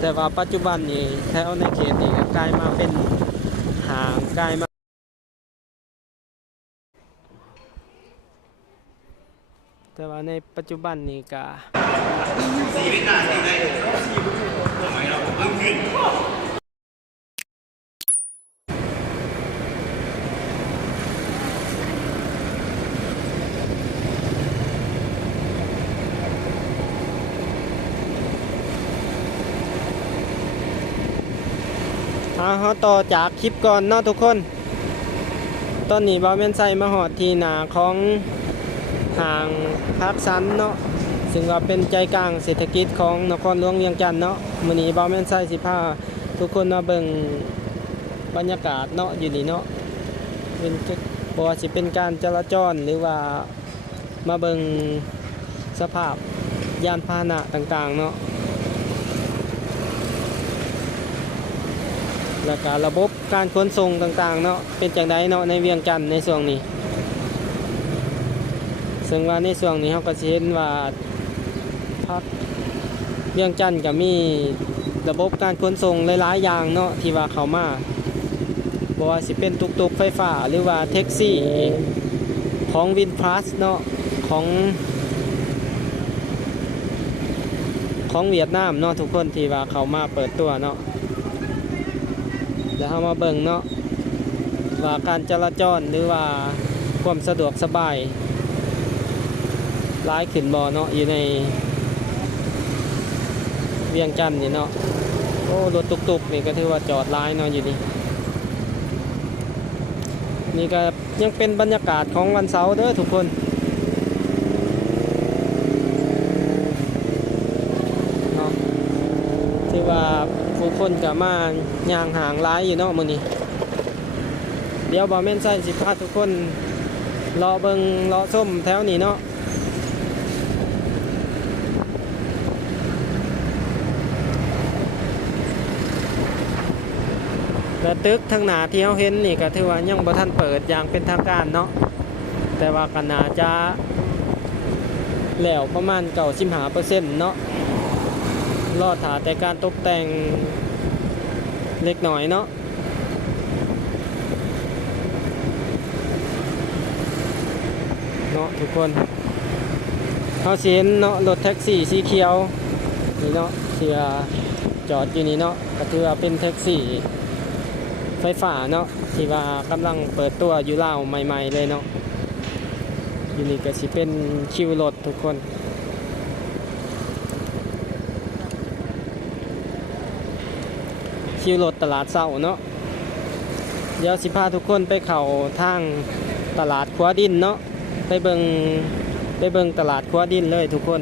แต่ว่าปัจจุบันนี้แถวในเขตนี้ก็กลายมาเป็นหางกลายมาแต่ว่าในปัจจุบันนี่ก็เอา เฮาต่อจากคลิปก่อนเนาะทุกคน ตอนนี้บ่าวแม่นใส่มาหอดที่หนาของทางภาคสันเนาะซึ่งว่าเป็นใจกลางเศรษฐกิจของนครหลวงเวียงจันทน์เนาะมื้อนี้บ่าวแม่นไส้สิพาทุกคนมาเบิ่งบรรยากาศเนาะอยู่นี่เนาะเป็นบ่ว่าสิเป็นการจราจรหรือว่ามาเบิ่งสภาพยานพาหนะต่างๆเนาะ แล้วก็ระบบการขนส่งต่างๆเนาะเป็นจังไดเนาะในเวียงจันทน์ในช่วงนี้ซึ่งว่าในช่วงนี้เขาก็เห็นว่าพักเวียงจันทน์ก็มีระบบการขนส่งหลายๆอย่างเนาะที่ว่าเขามาบ่ว่าสิเป็นตุกๆไฟฟ้าหรือว่าแท็กซี่ของวินพลัสเนาะของของเวียดนามเนาะทุกคนที่ว่าเขามาเปิดตัวเนาะ แล้วเรามาเบิ่งเนาะว่าการจราจรหรือว่าความสะดวกสบายร้ายขึ้นบอเนาะอยู่ใน เวียงจันทน์นี่เนาะโอ้รถตุกๆนี่ก็ถือว่าจอดร้ายเนาะอยู่นี่นี่ก็ยังเป็นบรรยากาศของวันเสาร์เด้อทุกคนเนาะที่ว่าผู้ คนก็มาย่างห่างร้ายอยู่นาะมื้อนี้ เดี๋ยวบ่แม่นใส่สิพาทุกคนรอเบิงรอส้มแถวนี้เนาะแต่ตึกทางหนาที่เราเห็นนี่ก็ถือว่ายังบ่ทันเปิดอย่างเป็นทางการเนาะแต่ว่าก็น่าจะแล้วประมาณเก่าสิมหาเปอร์เซ็นต์เนาะรอดถาแต่การตกแต่ง เล็กน่อยเนาะเนาะทุกคนเขาสิเห็นเนาะรถแท็กซี่สีเขียวนี่เนาะที่ว่าจอดอยู่นี่เนาะก็ถือเป็นแท็กซี่ไฟฟ้าเนาะที่ว่ากำลังเปิดตัวอยู่ลาใหม่ ๆ เลยเนาะอยู่นี่ก็สิเป็นคิวรถทุกคน คิวรถตลาดเศร้าเนาะเดี๋ยวสิพาทุกคนไปเข่าทางตลาดขวดินเนาะไปเบิงไปเบิงตลาดขวดินเลยทุกคน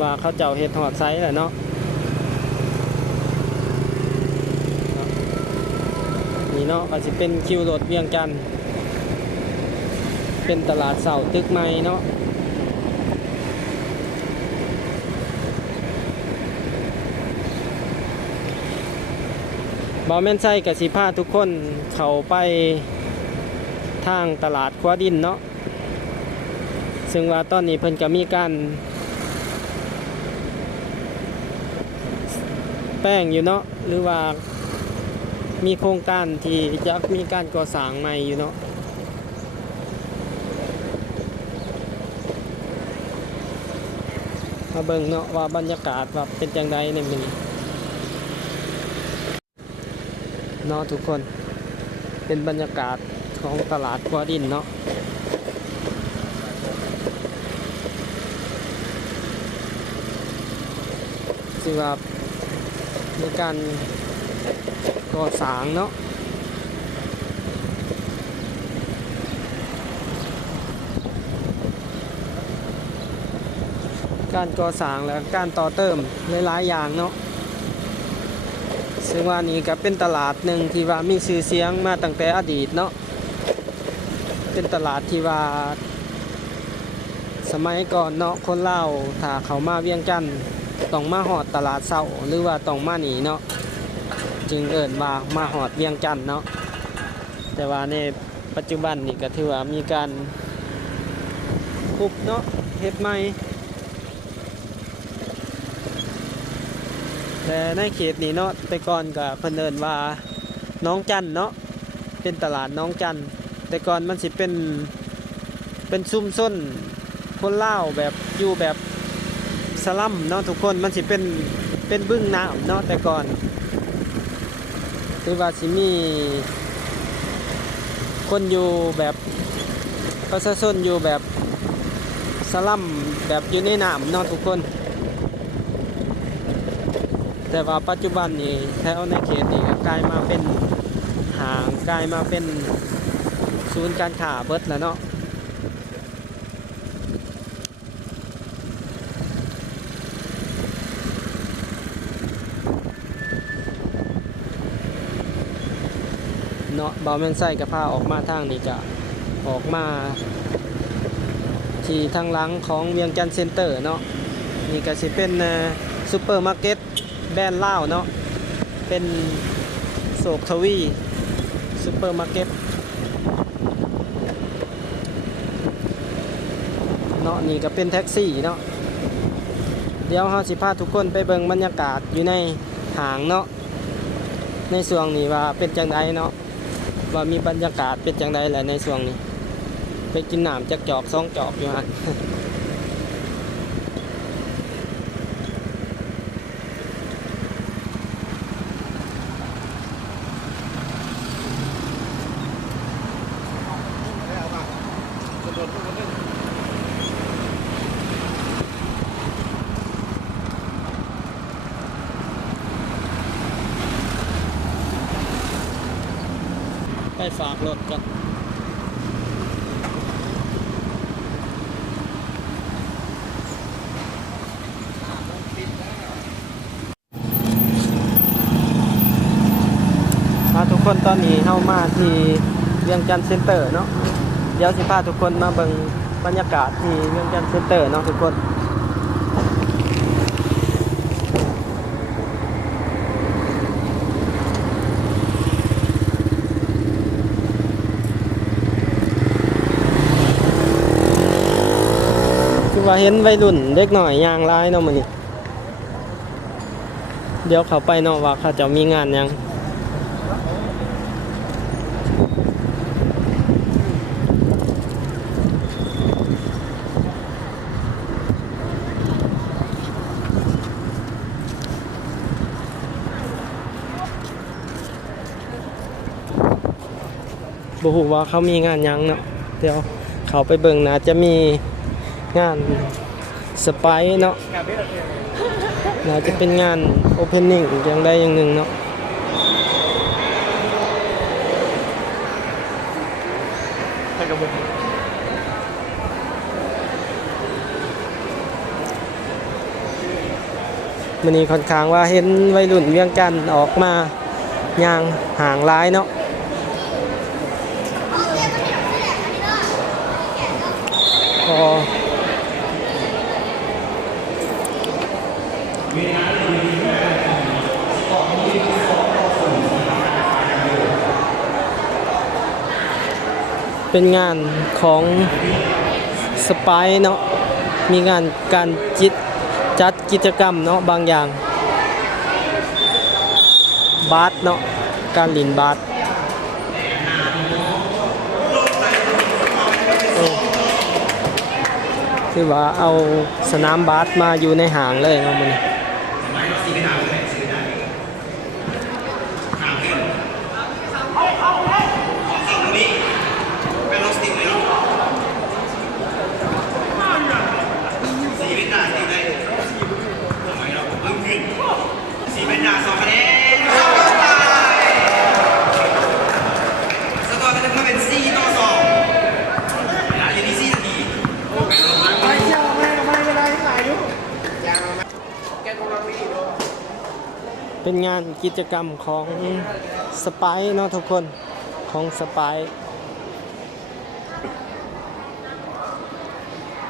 ว่าเขาเจ้าเห็ดหอดไซส์แหละเนาะนี่เนาะก็จจะเป็นคิวรถเวียงจันเป็นตลาดเสาตึกใหม่เนาะ บอแม่นไส้กับสิพาทุกคนเขาไปทางตลาดคว้าดินเนาะซึ่งว่าตอนนี้เพิ่นก็มีการแป้งอยู่เนาะหรือว่ามีโครงการที่จะมีการก่อสร้างใหม่อยู่เนาะมาเบิ่งเนาะว่าบรรยากาศว่าเป็นจังไดในมื้อนี้ เนาะทุกคน เป็นบรรยากาศของตลาดกัวดินเนาะซึ่งว่ามีการก่อสร้างเนาะการก่อสร้างและการต่อเติมหลายๆอย่างเนาะ ซึ่งว่านี้ก็เป็นตลาดหนึ่งที่ว่ามีชื่อเสียงมาตั้งแต่อดีตเนาะเป็นตลาดที่ว่า สมัยก่อนเนาะคนเล่าถ้าเขามาเวียงจันทน์ต้องมาหอดตลาดเศร้าหรือว่าต้องมาหนีเนาะจึงเอิญมามาหอดเวียงจันทน์เนาะแต่ว่าในปัจจุบันนี่ก็ถือว่ามีการคุบเนาะเฮ็ดใหม่ แต่ในเขตนี้เนาะแต่ก่อนก็เพิ่นเอินว่าน้องจันเนาะเป็นตลาดน้องจันแต่ก่อนมันสิเป็นเป็นซุ่มซ่นคนเล่าแบบอยู่แบบสลัมเนาะทุกคนมันสิเป็นเป็นบึ้งน้ำเนาะแต่ก่อนคือว่าสิมีคนอยู่แบบประชาชนอยู่แบบสลัมแบบอยู่ในน้ำเนาะทุกคน แต่ว่าปัจจุบันนี้แถวในเขตนี้กลายมาเป็นห่างกลายมาเป็นศูนย์การค้าเบิดแล้วเนาะเนาะบาแมนไส้กับผ้าออกมาทางนี้จะออกมา ที่ทางหลังของเวียงจันเซ็นเตอร์เนาะนี่ก็สิเป็นซูเปอร์มาร์เก็ต แบรนด์เหล่าเนาะ เป็นโศกทวีซูเปอร์มาร์เก็ตเนาะนี่ก็เป็นแท็กซี่เนาะ เดี๋ยวเฮาสิพาทุกคนไปเบิ่งบรรยากาศอยู่ในห้างเนาะ ในช่วงนี้ว่าเป็นจังไดเนาะ ว่ามีบรรยากาศเป็นจังไดแหละในช่วงนี้ ไปกินน้ำจักจอกสองจอกอยู่ฮะ ฝากรถกันมาทุกคนตอนนี้เข้ามาที่เวียงจันทร์เซ็นเตอร์เนาะเดี๋ยวสิพาทุกคนมาเบิ่งบรรยากาศที่เวียงจันทร์เซ็นเตอร์เนาะทุกคน ว่าเห็นวัยรุ่นเด็กหน่อยยางร้ายเนาะมันนี่เดี๋ยวเขาไปเนาะว่าเขาจะมีงานยังบ่ฮู้ว่าเขามีงานยังเนาะเดี๋ยวเขาไปเบิ่งนะจะมี งานสไปเนาะน่าจะเป็นงานโอเพนนิ่งอย่างใดอย่างหนึ่งเนาะมันนี้ค่อนข้างว่าเห็นวัยรุ่นเวียงจันออกมาย่างห่างร้ายเนาะพอ เป็นงานของสไปเนาะมีงานการจิตจัดกิจกรรมเนาะบางอย่าง บาสเนาะการลินบาสคือว่าเอาสนามบาสมาอยู่ในห่างเลยเนาะมันเป็นงานกิจกรรมของสไปเนาะทุกคนของสไป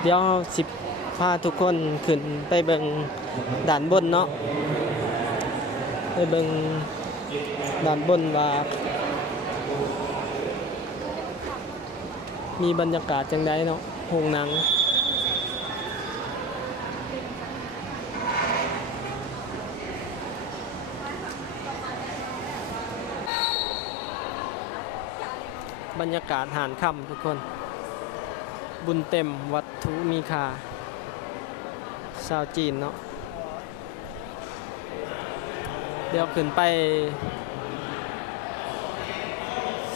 เดี๋ยวสิบพาทุกคนขึ้นไปเบิงด่านบนเนาะไปเบิงด่านบนว่า มีบรรยากาศจังไดเนาะโรงหนัง บรรยากาศหานค่ำทุกคน บุญเต็มวัตถุมีค่าชาวจีนเนาะเดี๋ยวขึ้นไป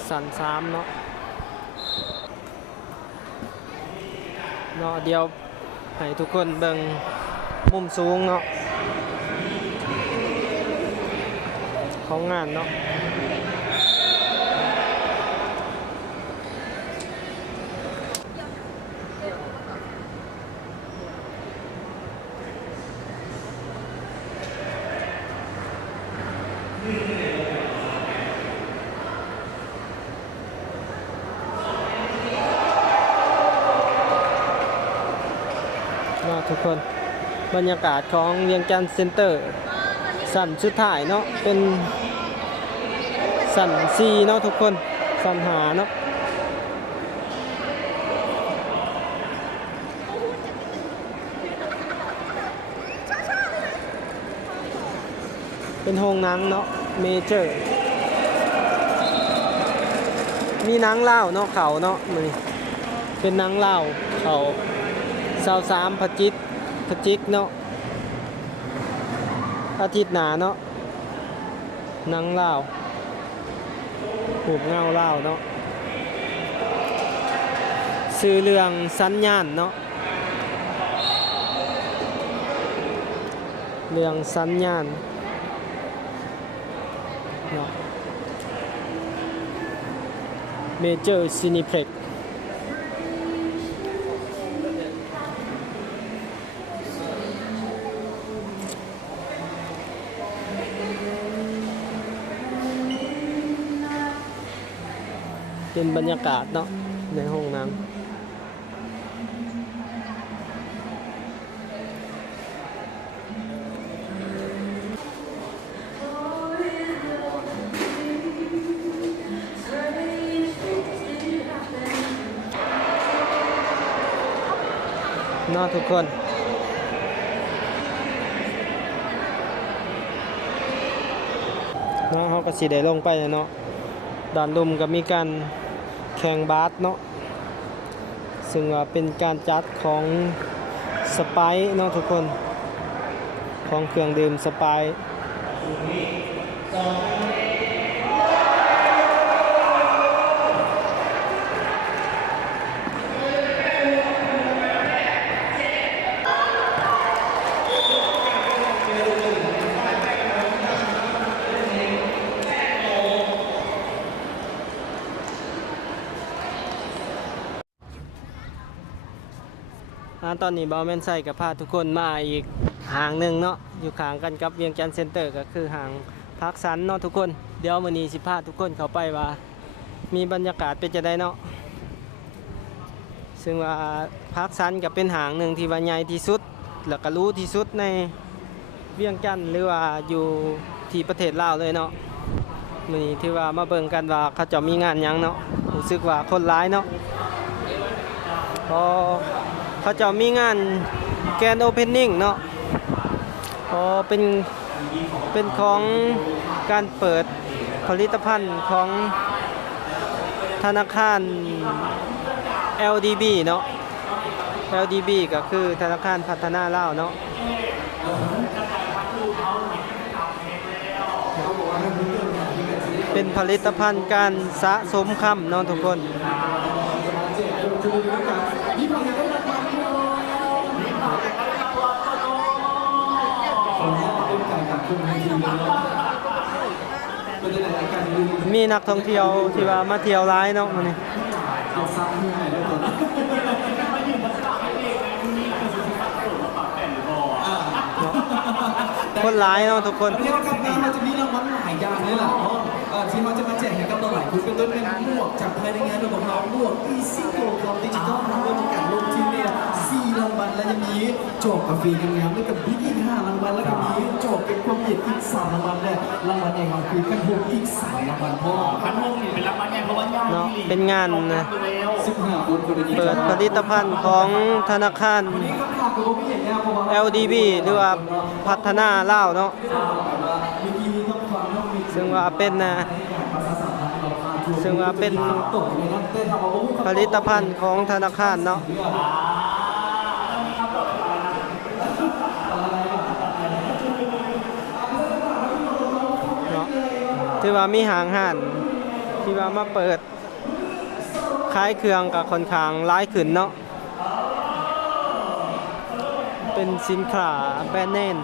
สันสามเนาะเนาะเดี๋ยวให้ทุกคนเบิ่งมุมสูงเนาะของงานเนาะเนาะทุกคน บรรยากาศของเวียงจันทร์เซ็นเตอร์สั่นสุดท้ายเนาะเป็นสั่นซีเนาะทุกคนสั่นหาเนาะเป็นโรงนังเนาะเมเจอร์มีนังเล่าเนาะเขาเนาะมือนี้เป็นนังเล่าเขาสาวสามพจิต พจิกเนาะอาทิตย์หนาเนาะนังเลาวหูบเงาเลาเนาะซื้อเรื่องสัญญาณเนาะเรื่องสัญญาณเนาะเมเจอร์ซินิเพล็ก เป็นบรรยากาศเนาะในห้องน้ำนาะทุกคน เนาะเขาก็สิได้ลงไปแล้วเนาะด้านลุมก็มีการ แข่งบาสเนาะซึ่งว่าเป็นการจัดของสไปซ์เนาะทุกคน ของเครื่องดื่มสไป ตอนนี้บอแมนไซกับพาทุกคนมาอีกห่างหนึ่งเนาะอยู่ข้างกันกับเวียงจันเซ็นเตอร์ก็คือห่างพักสันเนาะทุกคนเดี๋ยวมื้อนี้สิพาทุกคนเข้าไปว่า มีบรรยากาศเป็นจะได้เนาะซึ่งว่าพักสันก็เป็นห่างหนึ่งที่ว่าใหญ่ที่สุด แล้วก็รู้ที่สุดในเวียงจันหรือว่าอยู่ที่ประเทศลาวเลยเนาะมื้อนี้ที่ว่ามาเบิ่งกันว่าเขาจะมีงานหยังเนาะรู้สึกว่าคนร้ายเนาะพอ เขาจะมีงานแกนโอเพนนิ่งเนาะพอเป็นเป็นของการเปิดผลิตภัณฑ์ของธนาคาร LDB เนาะ LDB ก็คือธนาคารพัฒนาลาวเนาะเป็นผลิตภัณฑ์การสะสมคำเนาะทุกคน มีนักท่องเที่ยวที่ว่ามาเที่ยวร้ายเนาะมันนี่เนาะคนร้ายเนาะทุกคนวันนี้นะครับงานเราจะมีรางวัลหลายอย่างเลยล่ะ เนาะเอ่อที่เราจะมาแจกให้กับเราหลายคุณเป็นต้นเป็นหมวกจากภายในงานเราบอกเราหมวก Easy Go ของดิจิทัลรางวัลที่การลงทีมเนี่ยสี่รางวัลและยังมีโจกกาแฟกันงามด้วยกับบิ๊กอีกห้ารางวัลแล้วก็มีโจกเป็นความเย็นอีกสามรางวัลและรางวัลเองเราคือกันหกอีกสามรางวัลพ่อพันโมงนี่เป็นรางวัลใหญ่เพราะว่ายอดเนาะที่เป็นงานสิบห้าคนคนละยี่เปิดผลิตภัณฑ์ของธนาคารนี่คำถามคือผมไม่เห็นนะเพราะว่า LDB หรือว่าพัฒนาลาวเนาะ ซึ่งว่าเป็นนะซึ่งว่าเป็นผลิตภัณฑ์ของธนาคารเนาะที่ว่ามีหางห่านที่ว่ามาเปิดขายเครื่องกับคนขางร้ายขึ้นเนาะเป็นสินค้าแบรนด์เนม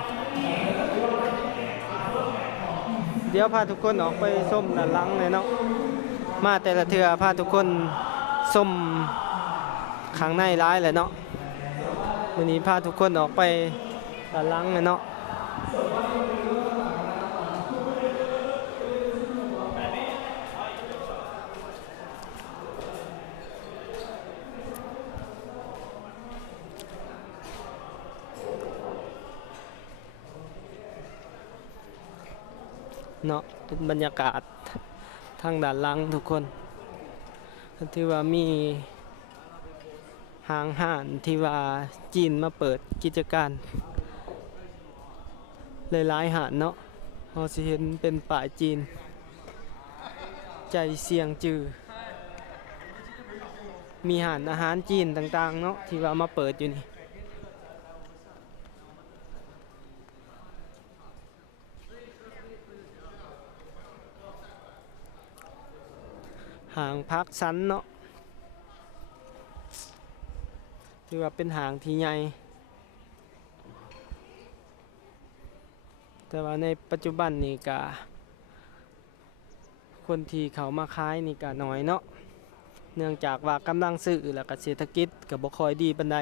เดี๋ยวพาทุกคนออกไปส้มด้านหลังเลยเนาะมาแต่ละเทือพาทุกคนส้มข้างในร้ายเลยเนาะวันนี้พาทุกคนออกไปด้านหลังเลยเนาะ เนาะเป็นบรรยากาศทางด้านหลังทุกคนที่ว่ามีห้างห้านที่ว่าจีนมาเปิดกิจการหลายๆหานเนาะเราสิเห็นเป็นป่าจีน ใจเสียงจือ มีหานอาหารจีนต่างๆเนาะที่ว่ามาเปิดอยู่นี่ หางพักสันเนาะถือว่าเป็นหางที่ใหญ่แต่ว่าในปัจจุบันนี่กะคนที่เขามาขายนี่กะน้อยเนาะเนื่องจากว่ากำลังซื้อแล้วก็เศรษฐกิจก็บ่ค่อยดีปานใด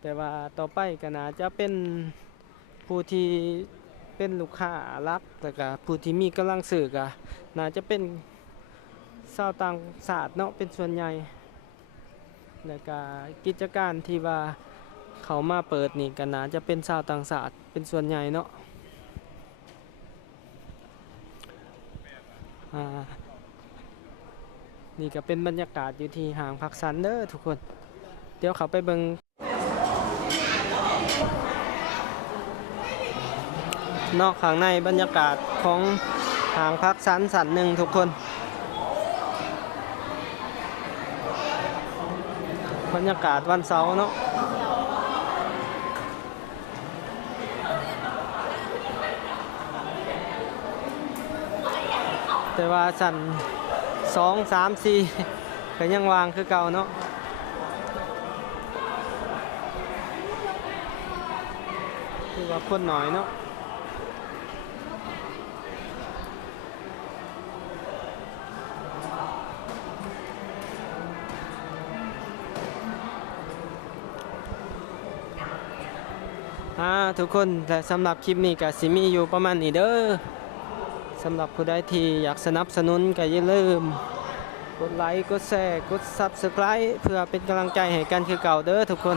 แต่ว่าต่อไปก็น่าจะเป็นผู้ที่ เป็นลูกค้ารักแต่ก็ผู้ที่มีกำลังซื้อก็น่าจะเป็นชาวต่างชาติเนาะเป็นส่วนใหญ่แล้วก็กิจการที่ว่าเขามาเปิดนี่ก็น่าจะเป็นชาวต่างชาติเป็นส่วนใหญ่เนาะนี่ก็เป็นบรรยากาศอยู่ที่ห้างพักสันเด้อทุกคน เดี๋ยวเขาไปเบิง นอกข้างในบรรยากาศของทางพักสันสันหนึ่งทุกคน บรรยากาศวันเสาร์เนาะแต่ว่าสันสองสามสี่ก็ยังวางคือเก่าเนาะคือว่าคนหน่อยเนาะ อ่าทุกคนแต่สำหรับคลิปนี้กับซิมีอยู่ประมาณนี้เด้อสำหรับผู้ใดที่อยากสนับสนุนก็อย่าลืม กดไลค์ กดแชร์ กดซับสไคร b e เพื่อเป็นกำลังใจให้กันคือเก่าเด้อทุกคน